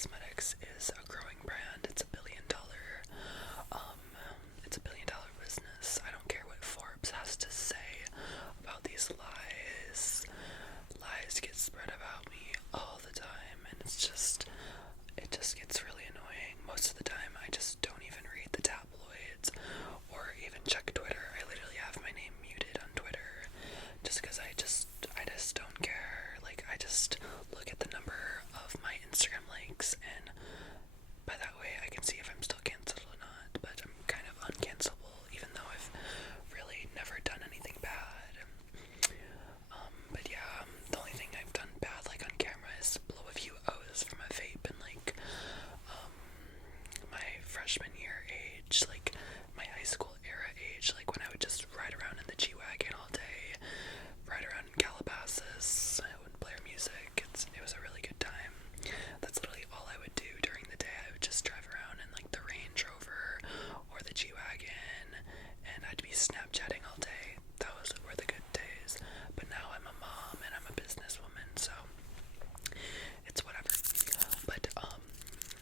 Cosmetics is a growing brand. It's a billion dollar business. I don't care what Forbes has to say about these lies. Lies get spread about me all the time, and it just gets really annoying. Most of the time, I just don't even read the tabloids or even check Twitter. I literally have my name muted on Twitter just because I just don't care. Like, I just look at the number of my Instagram likes, and by that way I can see if I'm still canceled or not. But I'm kind of uncancelable, even though I've really never done anything bad. But yeah, the only thing I've done bad, like on camera, is blow a few O's from a vape in like my freshman year age, like my high school era age, like when I would just ride around in the G-Wagon all day, ride around in Calabasas, I would blare music. It was a really good time. That's literally all I would do during the day. I would just drive around in like the Range Rover or the G-Wagon, and I'd be Snapchatting all day. Those were the good days. But now I'm a mom and I'm a businesswoman, so it's whatever. But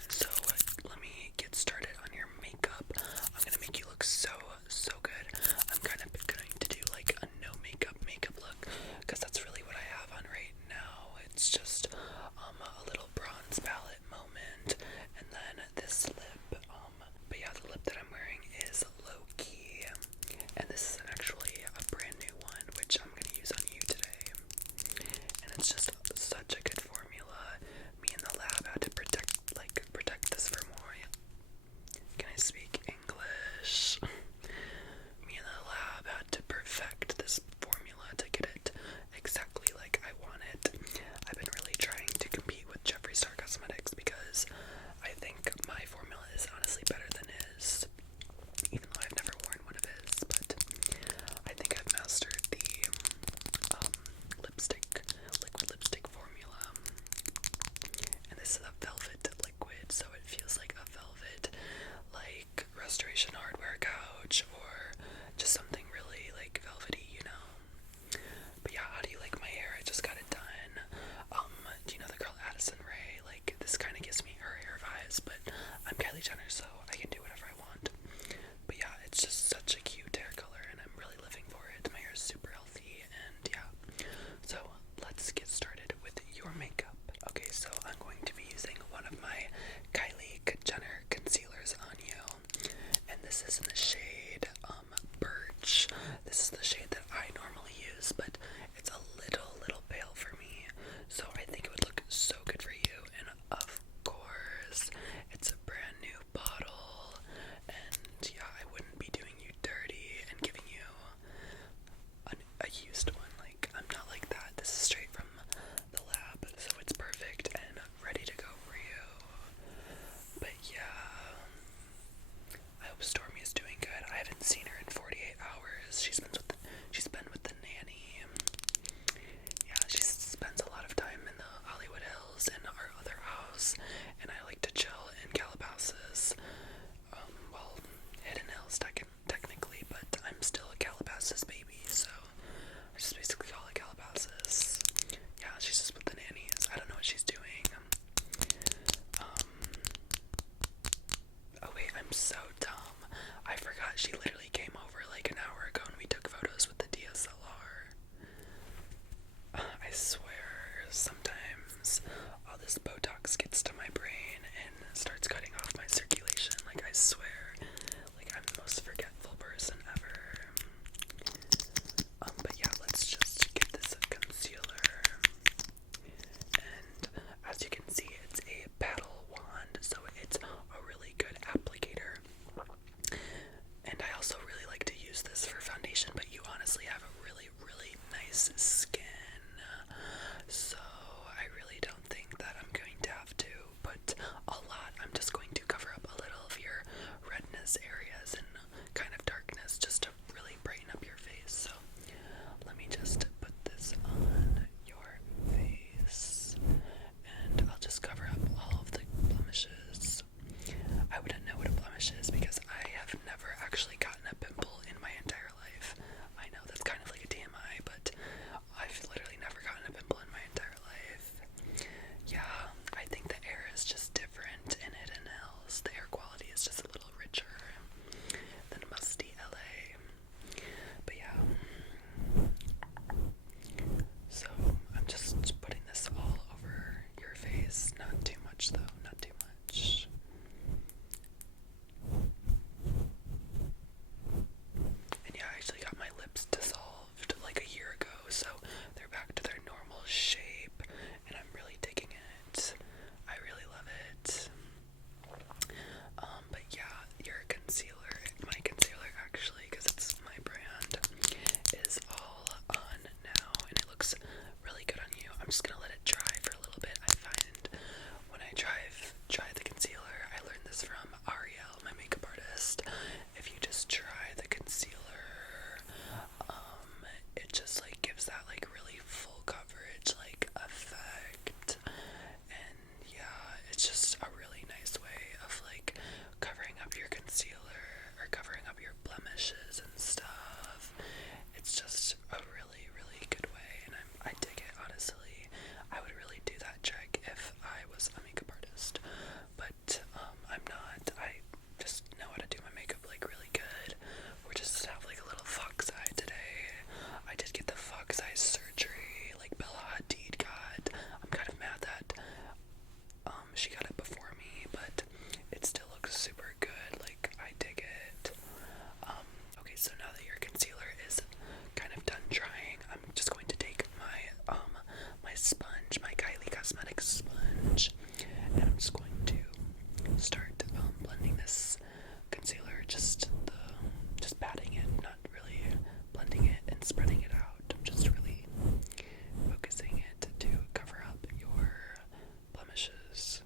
so let me get started on your makeup. I'm gonna make you look so good. I'm kind of going to do like a no makeup look, because that's really what I have on right now. It's just a little bronze palette moment, and then this lip. But yeah, the lip that I'm wearing is 𝓂𝓊𝓇, and this is actually a brand new one, which I'm gonna use on you today. And it's just such a good formula. Me and the lab had to protect this for more. Can I speak English? Me and the lab had to perfect this formula to get it exactly like I want it. I've been really trying to compete with Jeffree Star Cosmetics because I think my formula is honestly better than his, even though I've never worn one of his. But I think I've mastered the liquid lipstick formula. And this is a velvet liquid, so it feels like a velvet, like Restoration Hardware couch, or just something really like velvety, you know. But yeah, how do you like my hair? I just got it done. Do you know the girl Addison Rae? Like, this kind of gives me her hair vibes, but I'm Kylie Jenner, so I can do whatever I want. But yeah, it's just such a cute hair color, and I'm really living for it. My hair is super healthy, and yeah. So let's get started with your makeup. Okay, so I'm going to be using one of my Kylie Jenner concealers on you, and this is in the shade Birch. This is the shade that I normally use, but it's a little pale for me, so I think it would look so good for you. And of course, it's a brand new bottle, and yeah, I wouldn't be doing you dirty and giving you a used one. Like, I'm not like that. This is straight from the lab, so it's perfect and ready to go for you. But yeah, I hope Stormy is doing good. I haven't seen her in 48 hours. She's been with the nanny. Yeah, she spends a lot of time in the Hollywood Hills and our other house, and I like to chill in Calabasas. Well, Hidden Hills technically, but I'm still a Calabasas baby, so I just basically call it Calabasas. Yeah, she's just with the nannies. I don't know what she's doing. Oh wait, I'm so dumb. I forgot she literally came over like an hour ago and we took photos with the DSLR. I swear, sometimes all this Botox gets to my brain and starts cutting off my circulation. Like, I swear, like, I'm the most forgetful person ever. But yeah, let's just get this concealer. And as you can see, it's a paddle wand, so it's a really good applicator. And I also really like to use this for foundation, but you honestly have a really nice skin. So I really don't think that I'm going to have to put a lot. I'm just going to cover up a little of your redness areas and kind of darkness just to really brighten up your face. So let me just put this on your face, and I'll just cover up all of the blemishes. I wouldn't know what a blemish is because I have never actually gotten a pimple in my entire life. I know that's kind of like a TMI, but I'm just gonna let it dry for a little bit. I find when I dry the concealer, I learned this from 𝓷𝑝, my makeup artist. If you just dry the concealer, it just like gives that like really full coverage like effect, and yeah, it's just a really nice way of like covering up your concealer or covering up your blemishes and stuff. It's just a really, really good way, and I dig it, honestly. I would really do that trick if I was a makeup artist, but I'm not. I just know how to do my makeup like really good. We're just have like a little fox eye today. I did get the fox eye surgery, like Bella Hadid got. I'm kind of mad that she got it before me, but it still looks super good. Like, I dig it. Okay, so now that your concealer is kind of done drying, I'm just going to take my my sponge, my Kylie Cosmetics sponge, and I'm just going to start blending this concealer, just patting it, not really blending it and spreading it out. I'm just really focusing it to cover up your blemishes.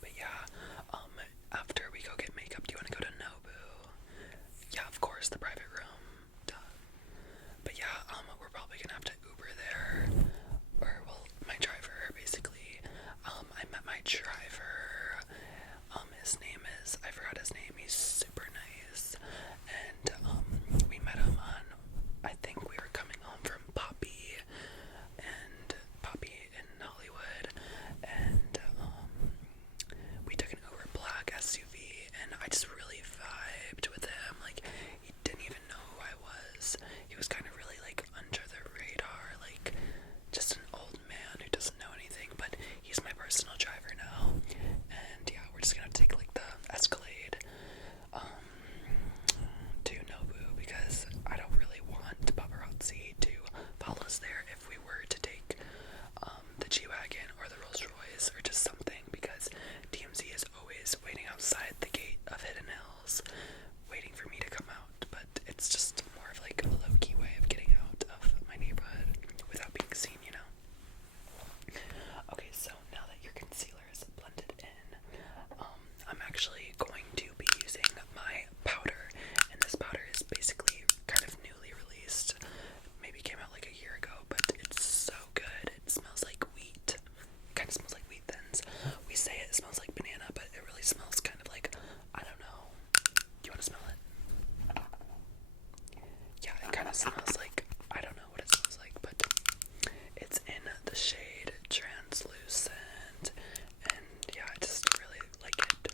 But yeah, after we go get makeup, do you want to go to Nobu? Yeah, of course, the private room. Duh. But yeah, we're probably gonna have to Uber there, or well, my driver basically. I met my driver. His name is, I forgot his name. He's super nice, and we met him on, I think we were coming home from Poppy in Hollywood, and we took an Uber Black SUV, and I just really vibed with him. Like, he didn't even know who I was. He was kind of really like under the radar, like just an old man who doesn't know anything, but he's my personal driver now. And yeah, we're just gonna take like the Escalade to Nobu, because I don't really want paparazzi to follow us there if we were to take the G-Wagon or the Rolls Royce or just something, because TMZ is always waiting outside the gate of Hidden Hills waiting for me to come out. But it's just more of like a low-key way of getting out of my neighborhood without being seen, you know? Okay, so now that your concealer is blended in, I'm actually going to be using my powder, and this powder is basically kind of newly released. Maybe came out like a year ago, but it's so good. It smells like wheat. It kind of smells like wheat thins. We say it smells like banana, but it really smells kind of like, I don't know. Do you want to smell it? Yeah, it kind of smells like, I don't know what it smells like, but it's in the shade Translucent, and yeah, I just really like it.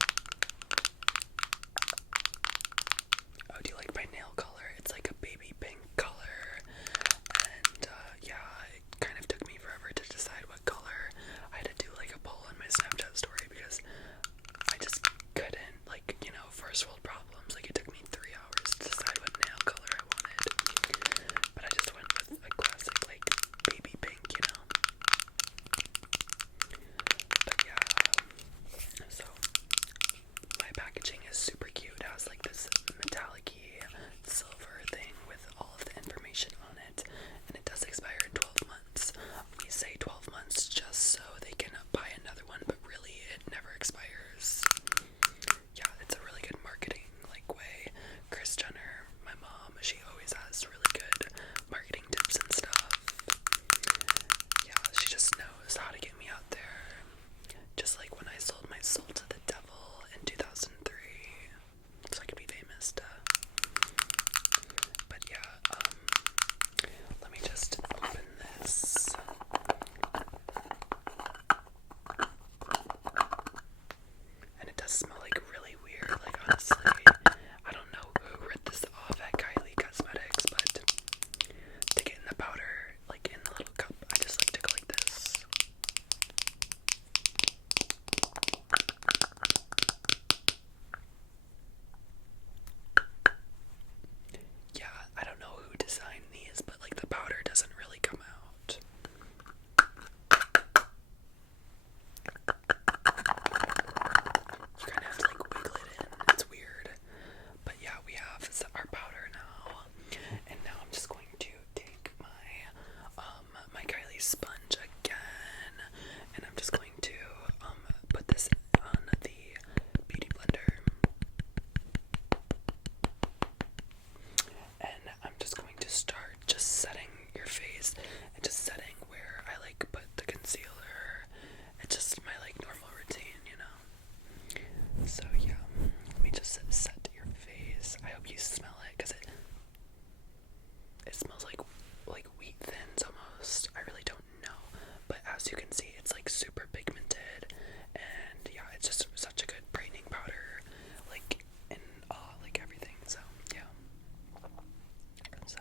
Oh, do you like my nail color? It's like a baby pink color, and yeah, it kind of took me forever to decide what color. I had to do like a poll on my Snapchat story because I just couldn't, like, you know, first world problems. Like, it took me 3 hours to decide what nail color I wanted, but I just went with a classic like baby pink, you know. But yeah, so my packaging is super cute. It has like this metallic-y silver thing with all of the information on it, and it does expire in 12 months. We say 12 months just so they can buy another one, but really it never expires. Yeah, it's a really good marketing face and just setting where I like put the concealer. It's just my like normal routine, you know. So yeah, let me just set your face. I hope you smell it, because it smells like wheat thins almost. I really don't know, but as you can see, it's like super pigmented, and yeah, it's just such a good brightening powder, like in like everything. So yeah. So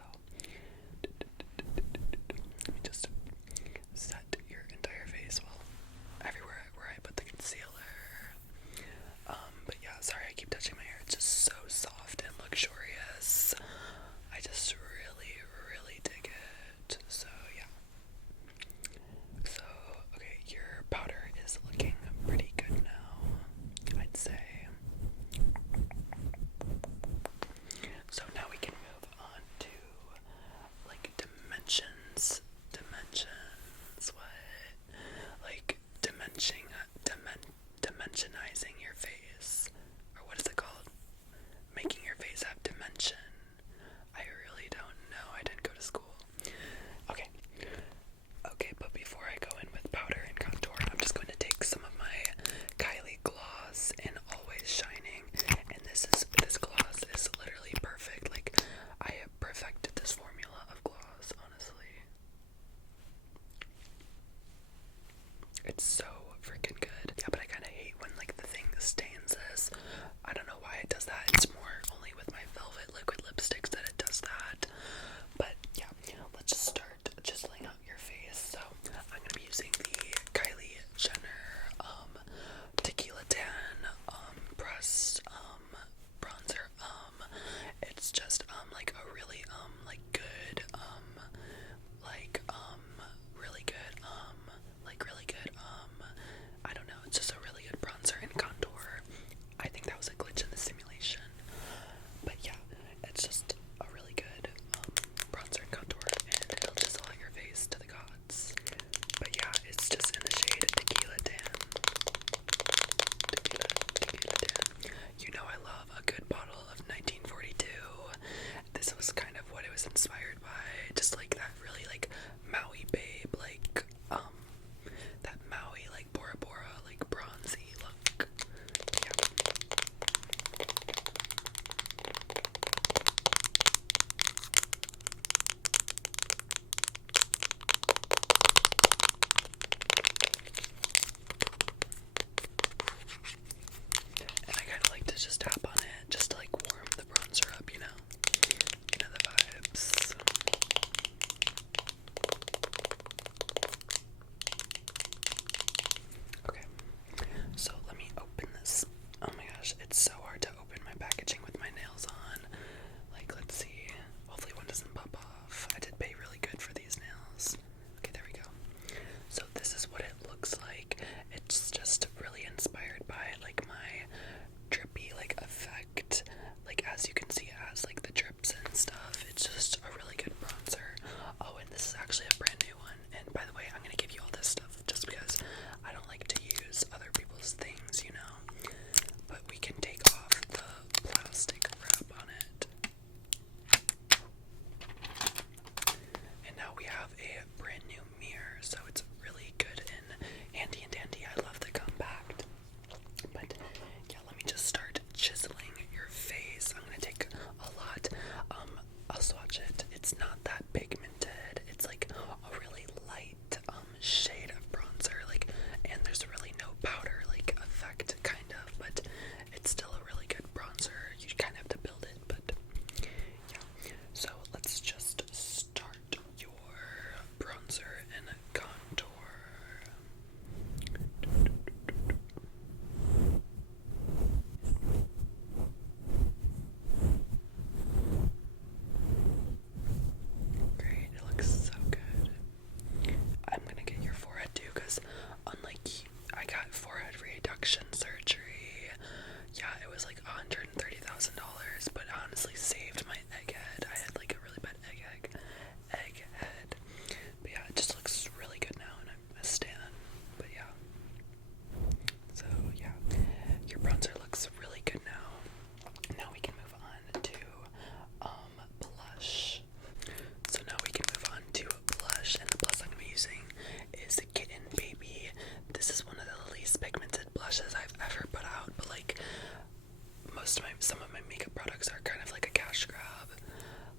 some of my makeup products are kind of like a cash grab,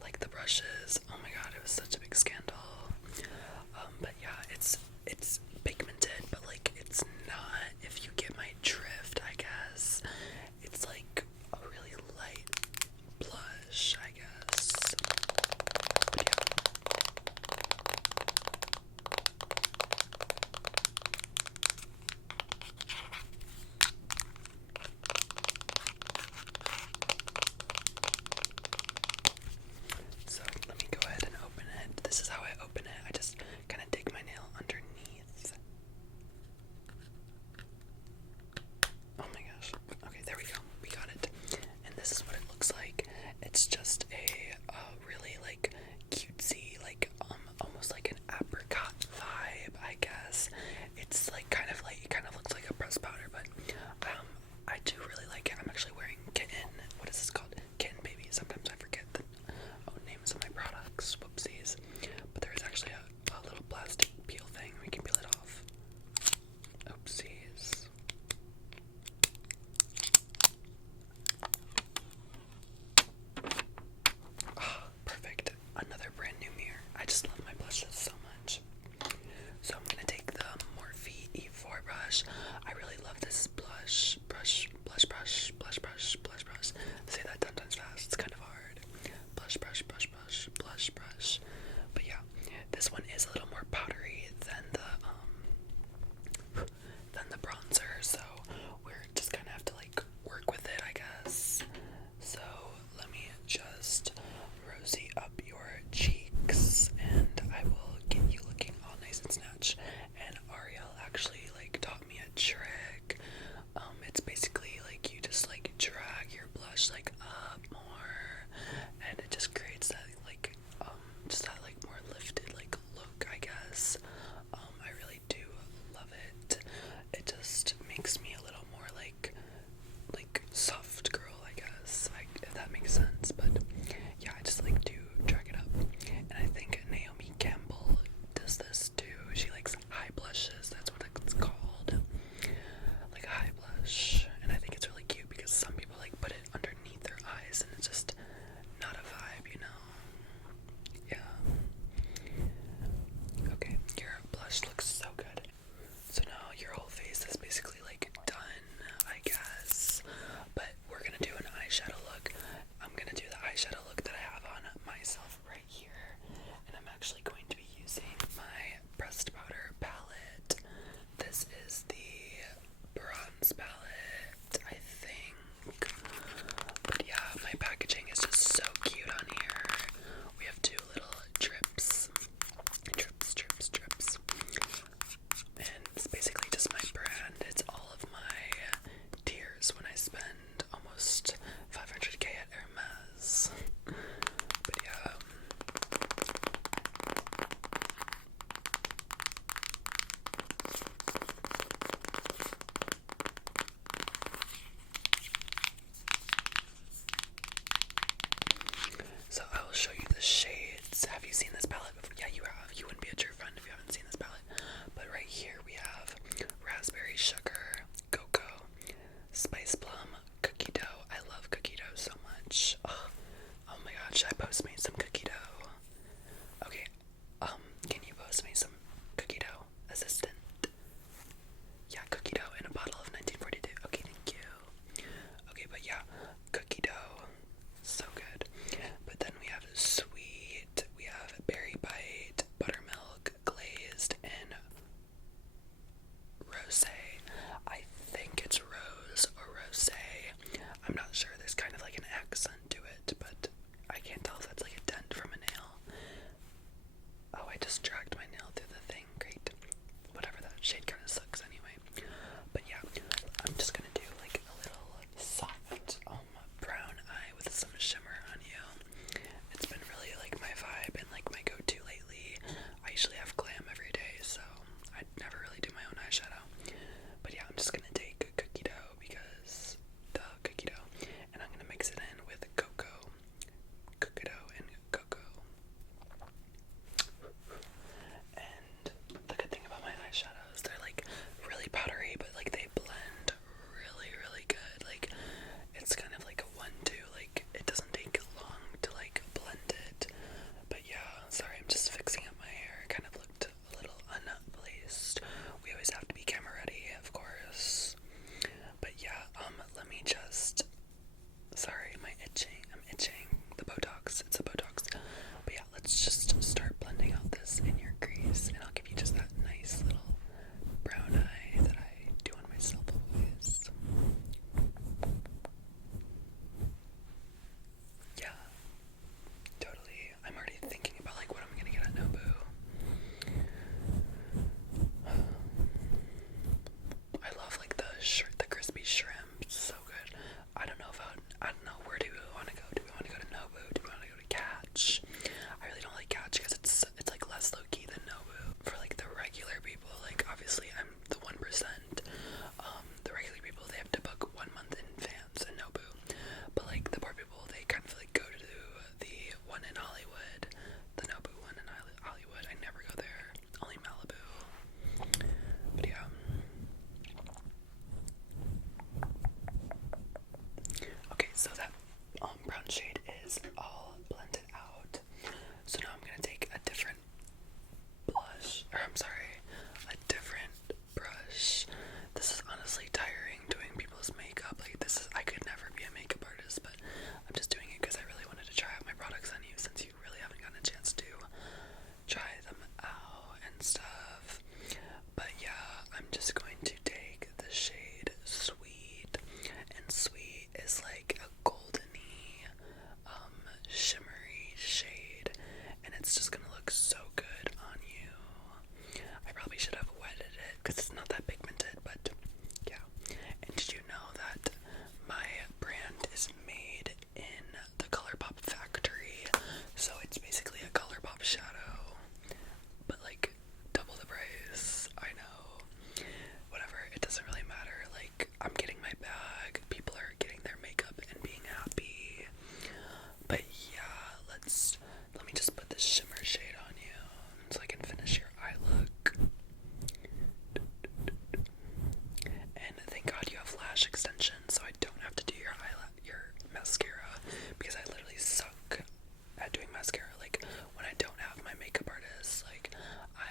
like the brushes. Oh my god, it was such a big scandal. But yeah, it's pigmented, but like it's not, if you get my drift, I guess. It's like a really light blush, I guess. But yeah. So let me go ahead and open it. This is how I open it. I just kind of dig my nail underneath. Oh my gosh. Okay, there we go. We got it. And this is what it looks like. It's just a really like cutesy, like almost like an apricot vibe, I guess. It's like kind of like, it kind of looks like a pressed powder, but I do really like it. I'm actually wearing Kitten. What is this called? Kitten Baby. Sometimes I forget the names of my products. Whoopsies. But there is actually a little plastic peel thing. We can peel it off. Oopsies. Ah, perfect. Another brand new mirror. I just love my blushes so much. So I'm gonna take the Morphe E4 brush. I really love this blush brush. Say that 10 times fast. It's kind of hard. Blush. But yeah, this one is a little more powdery than the bronzer. So we're just gonna have to like work with it, I guess. So let me just rosy up your cheeks, and I will get you looking all nice and snatch. And Ariel actually like taught me a trick. It's basically like you just like drag your blush like up more, and it just creates that like just that like more lifted like look, I guess. I really do love it. It just makes me a little more like soft girl, I guess, if that makes sense. But yeah, I just like to drag it up, and I think Naomi Campbell does this too. She likes high blushes. That's what it's called, like a high blush. And I think it's really cute because some people like put it underneath their eyes, and it's just not a vibe, you know? Yeah. Okay, your blush looks so good. So now your whole face is basically like done, I guess. But we're gonna do an eyeshadow look. I'm gonna do the eyeshadow look that I have on myself right here. And I'm actually going to be using my pressed powder palette. This is the bronze palette, I think. But yeah, my packaging is just so cute on here. We have two little drips. And it's basically just my brand. It's all of my tears when I spend almost 500k at Hermes. But yeah. So I will show you the shades. Have you seen this palette before? Yeah, you have. You wouldn't be a true friend if you haven't seen this palette. But right here we have raspberry sugar, cocoa, spice plum, cookie dough. I love cookie dough so much. Oh my god, should I Postmate some cookie dough? Okay, can you Postmate some cookie dough, assistant? Yeah, cookie dough in a bottle of 1942. Okay, thank you. Okay, but yeah, cookie dough, so good. But then we have sweet, we have berry bite, buttermilk, glazed, and rosé. I think it's rose or rosé. I'm not sure. There's kind of like an accent to it, but I can't tell if that's like shade is all blended out. So now I'm gonna take a different a different brush. This is honestly tiring doing people's makeup. Like I could never be a makeup artist, but I'm just doing it because I really wanted to try out my products on you since you really haven't gotten a chance to try them out and stuff. But yeah, I'm just going to take the shade Sweet, and Sweet is like a goldeny, shimmery shade, and it's just gonna look so good on you. I probably should have wetted it because it's not that pigmented, but yeah. And did you know that my brand is made in the ColourPop factory? So it's basically a ColourPop shadow, but like double the price. I know. Whatever, it doesn't really matter. Like, I'm getting my bag, people are getting their makeup and being happy. But yeah, let me just put this shimmer shade on you so I can finish your eye look. And thank God you have lash extensions, so I don't have to do your mascara, because I literally suck at doing mascara. Like, when I don't have my makeup artist, like, I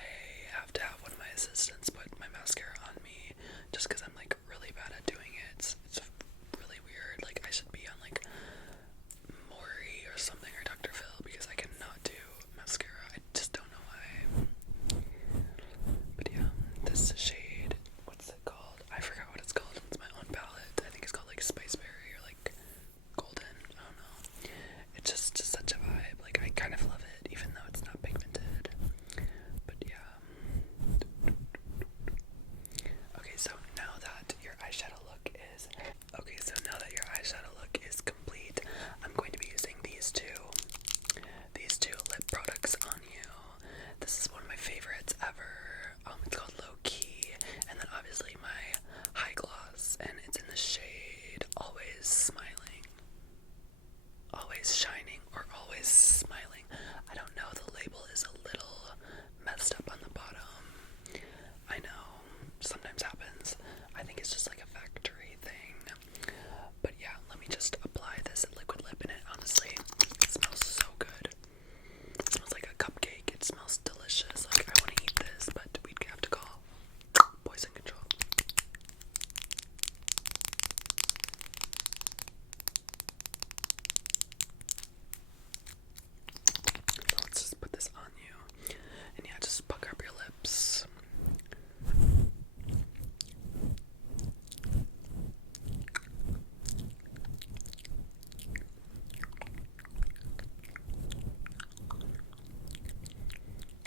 have to have one of my assistants put my mascara on me, just because I'm like really bad at doing it. It's really weird. Like, I should be on like Maury or something, or Dr. Phil, because I cannot do mascara. I just don't know why. But yeah, this shade, what's it called? I forgot what it's called. It's my own palette. I think it's called like Spiceberry or like Golden. I don't know. It's just such a vibe. Like, I kind of love it, even though it's not pigmented. But yeah. Okay, so now that your eyeshadow look is complete, I'm going to be using these two lip products on you. This is one of my favorites ever. It's called 𝓂𝓊𝓇, and then obviously my high gloss, and it's in the shade Always Smiling, Always Shining, or Always Smiling. I don't know, the label is a little messed up on the bottom. I know, sometimes happens. I think it's just like a factory thing. But yeah, let me just apply this liquid lip in it. Honestly, it smells so good. It smells like a cupcake. It smells delicious. Like, I want to eat this, but we'd have to call poison control. So let's just put this on you. And yeah, just pucker up your lips.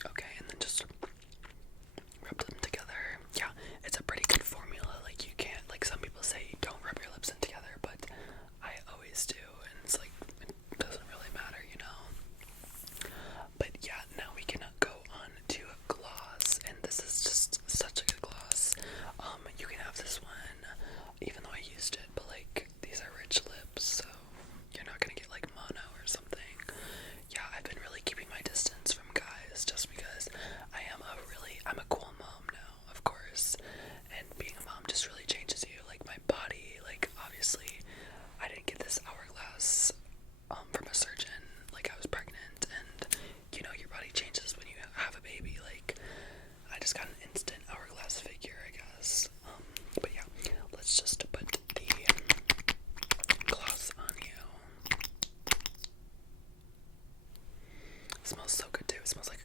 Okay, and then just rub them together. Yeah, it's a pretty good formula. Like, you can't, like, some people say you don't rub your lips in together, but I always do, and it's like, it doesn't really matter, you know? But yeah, now we can go on to gloss, and this is just such a good gloss. You can have this one, even though I used it, but like, these are rich lips, so you're not gonna get like mono or something. Yeah, I've been really keeping my distance from guys, just because I'm a cool mom now, of course, and being a mom just really changes you. Like, my body, like, obviously, I didn't get this hourglass from a surgeon. Like, I was pregnant, and you know, your body changes when you have a baby. Like, I just got an instant hourglass figure, I guess. But yeah, let's just put the gloss on you. It smells so good too. It smells like